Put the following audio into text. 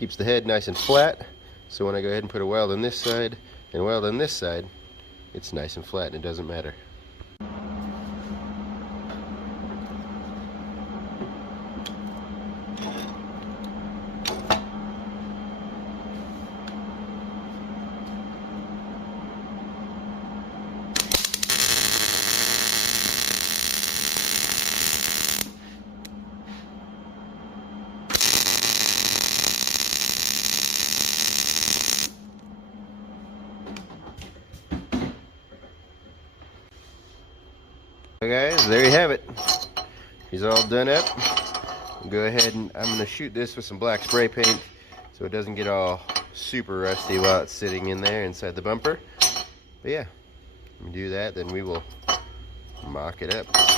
Keeps the head nice and flat, so when I go ahead and put a weld on this side and weld on this side, it's nice and flat and it doesn't matter. Okay guys, there you have it. He's all done up. Go ahead and I'm going to shoot this with some black spray paint so it doesn't get all super rusty while it's sitting in there inside the bumper. But yeah, when we do that, then we will mock it up.